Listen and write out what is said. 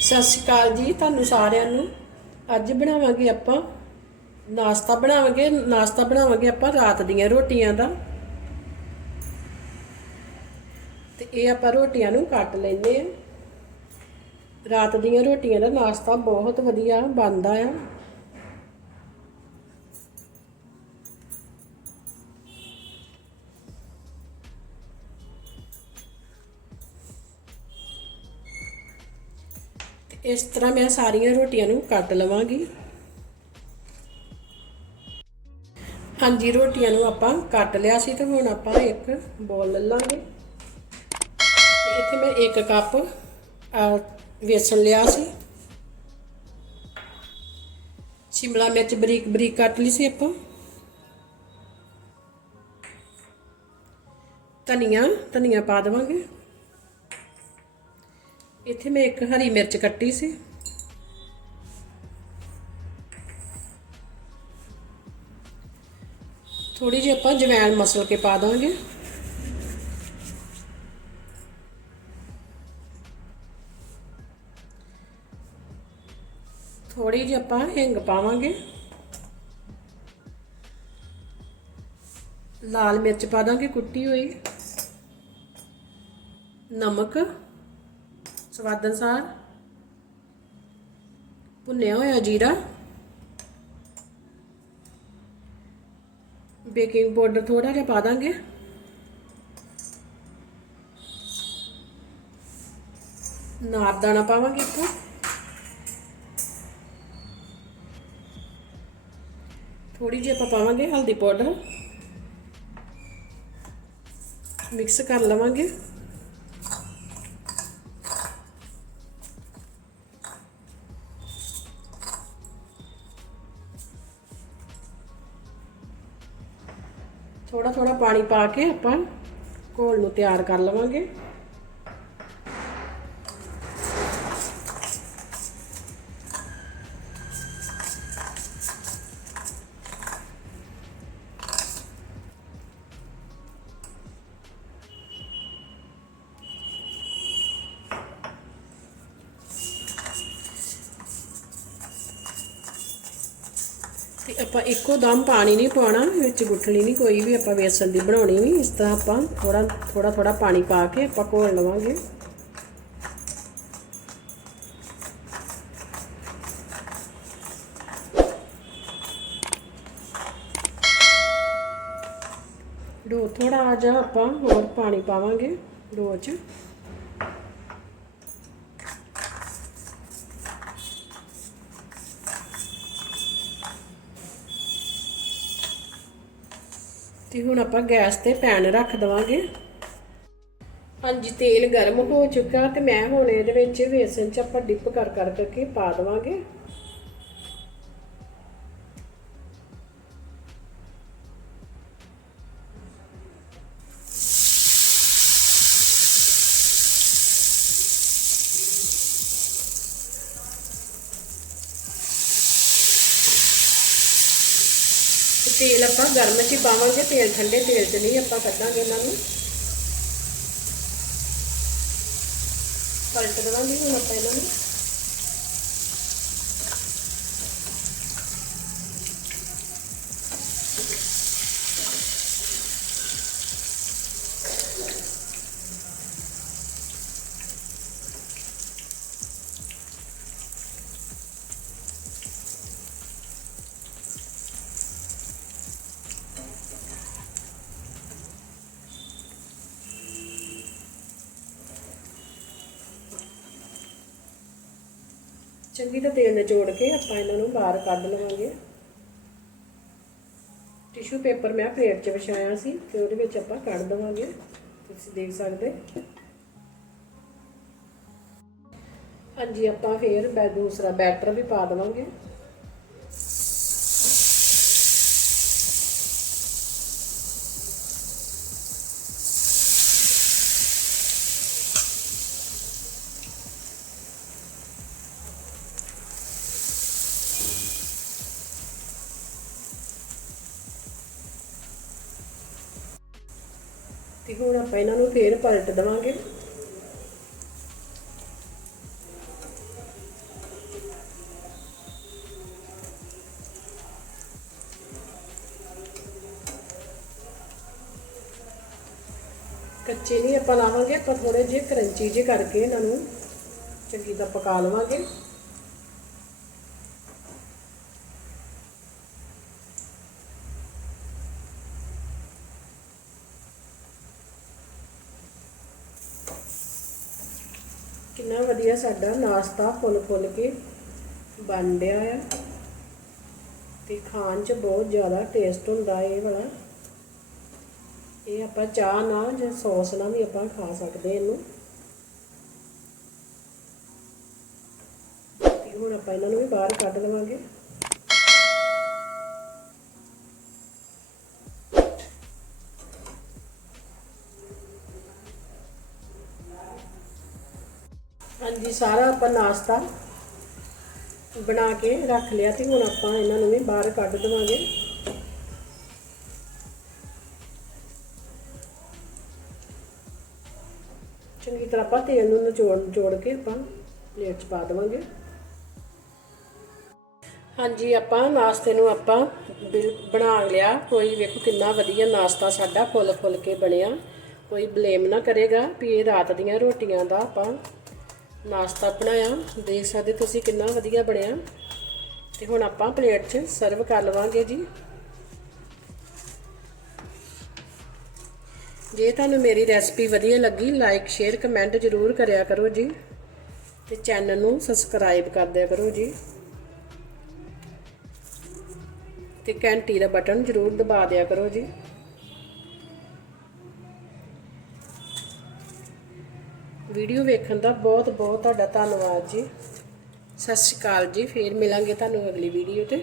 ਸਤਿ ਸ਼੍ਰੀ ਅਕਾਲ ਜੀ ਤੁਹਾਨੂੰ ਸਾਰਿਆਂ ਨੂੰ। ਅੱਜ ਬਣਾਵਾਂਗੇ ਆਪਾਂ ਨਾਸ਼ਤਾ, ਬਣਾਵਾਂਗੇ ਨਾਸ਼ਤਾ ਬਣਾਵਾਂਗੇ ਆਪਾਂ ਰਾਤ ਦੀਆਂ ਰੋਟੀਆਂ ਦਾ। ਤੇ ਇਹ ਆਪਾਂ ਰੋਟੀਆਂ ਨੂੰ ਕੱਟ ਲੈਂਦੇ ਆ। ਰਾਤ ਦੀਆਂ ਰੋਟੀਆਂ ਦਾ ਨਾਸ਼ਤਾ ਬਹੁਤ ਵਧੀਆ ਬਣਦਾ ਆ। ਇਸ ਤਰ੍ਹਾਂ ਮੈਂ ਸਾਰੀਆਂ ਰੋਟੀਆਂ ਨੂੰ ਕੱਟ ਲਵਾਂਗੀ। ਹਾਂਜੀ, ਰੋਟੀਆਂ ਨੂੰ ਆਪਾਂ ਕੱਟ ਲਿਆ ਸੀ ਤੇ ਹੁਣ ਆਪਾਂ ਇੱਕ ਬੋਲ ਲੈ ਲਾਂਗੇ ਇੱਥੇ ਮੈਂ ਇੱਕ ਕੱਪ ਵੇਸਣ ਲਿਆ ਸੀ। ਸ਼ਿਮਲਾ ਮਿਰਚ ਬਰੀਕ ਬਰੀਕ ਕੱਟ ਲਈ ਸੀ ਆਪਾਂ। ਧਨੀਆ ਧਨੀਆ ਪਾ ਦੇਵਾਂਗੇ। ਇੱਥੇ ਮੈਂ ਇੱਕ ਹਰੀ ਮਿਰਚ ਕੱਟੀ ਸੀ ਥੋੜੀ ਜਿਹੀ ਆਪਾਂ ਜਵੈਣ ਮਸਲ ਕੇ ਪਾ ਦਾਂਗੇ ਥੋੜੀ ਜਿਹੀ ਆਪਾਂ ਹਿੰਗ ਪਾਵਾਂਗੇ ਲਾਲ ਮਿਰਚ ਪਾ ਦਾਂਗੇ ਕੁੱਟੀ ਹੋਈ ਨਮਕ ਸਵਾਦ ਅਨੁਸਾਰ ਭੁੰਨਿਆ ਹੋਇਆ ਜੀਰਾ। ਬੇਕਿੰਗ ਪਾਊਡਰ ਥੋੜਾ ਜਿਹਾ ਪਾ ਦਾਂਗੇ। ਨਾਰ ਦਾਣਾ ਪਾਵਾਂਗੇ ਇੱਥੋਂ। ਥੋੜੀ ਜਿਹੀ ਆਪਾਂ ਪਾਵਾਂਗੇ ਹਲਦੀ ਪਾਊਡਰ ਮਿਕਸ ਕਰ ਲਵਾਂਗੇ। ਥੋੜਾ ਥੋੜਾ ਪਾਣੀ ਪਾ ਕੇ ਆਪਾਂ ਘੋਲ ਨੂੰ ਤਿਆਰ ਕਰ ਲਵਾਂਗੇ। ਆਪਾਂ ਇੱਕੋ ਦਮ ਪਾਣੀ ਨਹੀਂ ਪਾਉਣਾ, ਵਿੱਚ ਗੁੱਠਣੀ ਨਹੀਂ, ਕੋਈ ਵੀ ਆਪਾਂ ਵੇਸਣ ਦੀ ਬਣਾਉਣੀ ਵੀ ਇਸ ਤਰ੍ਹਾਂ ਆਪਾਂ ਥੋੜਾ ਥੋੜਾ ਥੋੜਾ ਪਾਣੀ ਪਾ ਕੇ ਆਪਾਂ ਘੋਲ ਲਵਾਂਗੇ। ਡੋ ਥੋੜਾ ਜਿਹਾ ਆਪਾਂ ਹੋਰ ਪਾਣੀ ਪਾਵਾਂਗੇ, ਡੋ 'ਚ। ਤੇ ਹੁਣ ਆਪਾਂ ਗੈਸ ਤੇ ਪੈਨ ਰੱਖ ਦਵਾਂਗੇ। ਹਾਂਜੀ, ਤੇਲ ਗਰਮ ਹੋ ਚੁੱਕਾ ਤੇ ਮੈਂ ਹੁਣ ਇਹਦੇ ਵਿੱਚ ਵੇਸਣ ਚ ਆਪਾਂ ਡਿਪ ਕਰ ਕਰ ਕਰਕੇ ਪਾ ਦਵਾਂਗੇ। ਤੇਲ ਆਪਾਂ ਗਰਮ 'ਚ ਹੀ ਪਾਵਾਂਗੇ, ਤੇਲ ਠੰਡੇ ਤੇਲ 'ਚ ਨਹੀਂ ਆਪਾਂ ਕੱਢਾਂਗੇ ਇਹਨਾਂ ਨੂੰ। ਪਲਟ ਦੇਵਾਂਗੇ ਹੁਣ ਆਪਾਂ ਇਹਨਾਂ ਨੂੰ। ਚੰਗੀ ਤਰ੍ਹਾਂ ਤੇਲ ਨਿਚੋੜ ਕੇ ਆਪਾਂ ਇਹਨਾਂ ਨੂੰ ਬਾਹਰ ਕੱਢ ਲਵਾਂਗੇ। ਟਿਸ਼ੂ ਪੇਪਰ ਮੈਂ ਪਲੇਟ 'ਚ ਵਿਛਾਇਆ ਸੀ ਤੇ ਉਹਦੇ ਵਿੱਚ ਆਪਾਂ ਕੱਢ ਦਵਾਂਗੇ। ਤੁਸੀਂ ਦੇਖ ਸਕਦੇ। ਹਾਂਜੀ, ਆਪਾਂ ਫੇਰ ਦੂਸਰਾ ਬੈਟਰ ਵੀ ਪਾ ਦਵਾਂਗੇ। ਤੇ ਹੁਣ ਆਪਾਂ ਇਹਨਾਂ ਨੂੰ ਫੇਰ ਪਲਟ ਦਵਾਂਗੇ। ਕੱਚੇ ਨਹੀਂ ਆਪਾਂ ਲਾਵਾਂਗੇ, ਆਪਾਂ ਥੋੜੇ ਜਿਹੇ ਕਰੰਚੀ ਜਿਹੇ ਕਰਕੇ ਇਹਨਾਂ ਨੂੰ ਚੰਗੀ ਤਰ੍ਹਾਂ ਪਕਾ ਲਵਾਂਗੇ। ਕਿੰਨਾ ਵਧੀਆ ਸਾਡਾ ਨਾਸ਼ਤਾ ਫੁੱਲ ਫੁੱਲ ਕੇ ਬਣ ਰਿਹਾ ਆ। ਤੇ ਖਾਣ 'ਚ ਬਹੁਤ ਜ਼ਿਆਦਾ ਟੇਸਟ ਹੁੰਦਾ ਇਹ ਵਾਲਾ। ਇਹ ਆਪਾਂ ਚਾਹ ਨਾਲ ਜਾਂ ਸੌਸ ਨਾਲ ਵੀ ਆਪਾਂ ਖਾ ਸਕਦੇ ਇਹਨੂੰ। ਤੇ ਹੁਣ ਆਪਾਂ ਇਹਨਾਂ ਨੂੰ ਵੀ ਬਾਹਰ ਕੱਢ ਲਵਾਂਗੇ ਹਾਂਜੀ ਸਾਰਾ ਆਪਾਂ ਨਾਸ਼ਤਾ ਬਣਾ ਕੇ ਰੱਖ ਲਿਆ ਤੇ ਹੁਣ ਆਪਾਂ ਇਹਨਾਂ ਨੂੰ ਵੀ ਬਾਹਰ ਕੱਢ ਦਵਾਂਗੇ। ਚੰਗੀ ਤਰ੍ਹਾਂ ਆਪਾਂ ਤੇਲ ਨੂੰ ਨਿਚੋੜ ਜੋੜ ਕੇ ਆਪਾਂ ਪਲੇਟ 'ਚ ਪਾ ਦੇਵਾਂਗੇ। ਹਾਂਜੀ, ਆਪਾਂ ਨਾਸ਼ਤੇ ਨੂੰ ਆਪਾਂ ਬਿਲ- ਬਣਾ ਲਿਆ। ਕੋਈ ਵੇਖੋ ਕਿੰਨਾ ਵਧੀਆ ਨਾਸ਼ਤਾ ਸਾਡਾ ਫੁੱਲ ਫੁੱਲ ਕੇ ਬਣਿਆ। ਕੋਈ ਬਲੇਮ ਨਾ ਕਰੇਗਾ ਵੀ ਇਹ ਰਾਤ ਦੀਆਂ ਰੋਟੀਆਂ ਦਾ ਆਪਾਂ ਨਾਸ਼ਤਾ ਬਣਾਇਆ, ਦੇਖ ਸਕਦੇ ਤੁਸੀਂ ਕਿੰਨਾ ਵਧੀਆ ਬਣਿਆ। ਤੇ ਹੁਣ ਆਪਾਂ ਪਲੇਟ 'ਚ ਸਰਵ ਕਰ ਲਵਾਂਗੇ ਜੀ। ਜੇ ਤੁਹਾਨੂੰ ਮੇਰੀ ਰੈਸਪੀ ਵਧੀਆ ਲੱਗੀ ਲਾਈਕ ਸ਼ੇਅਰ ਕਮੈਂਟ ਜ਼ਰੂਰ ਕਰਿਆ ਕਰੋ ਜੀ। ਤੇ ਚੈਨਲ ਨੂੰ ਸਬਸਕ੍ਰਾਈਬ ਕਰ ਦਿਆ ਕਰੋ ਜੀ। ਤੇ ਘੰਟੀ ਦਾ ਬਟਨ ਜ਼ਰੂਰ ਦਬਾ ਦਿਆ ਕਰੋ ਜੀ। ਵੀਡੀਓ ਵੇਖਣ ਦਾ ਬਹੁਤ ਬਹੁਤ ਤੁਹਾਡਾ ਧੰਨਵਾਦ ਜੀ। ਸਤਿ ਸ਼੍ਰੀ ਅਕਾਲ ਜੀ, ਫੇਰ ਮਿਲਾਂਗੇ ਤੁਹਾਨੂੰ ਅਗਲੀ ਵੀਡੀਓ ਤੇ।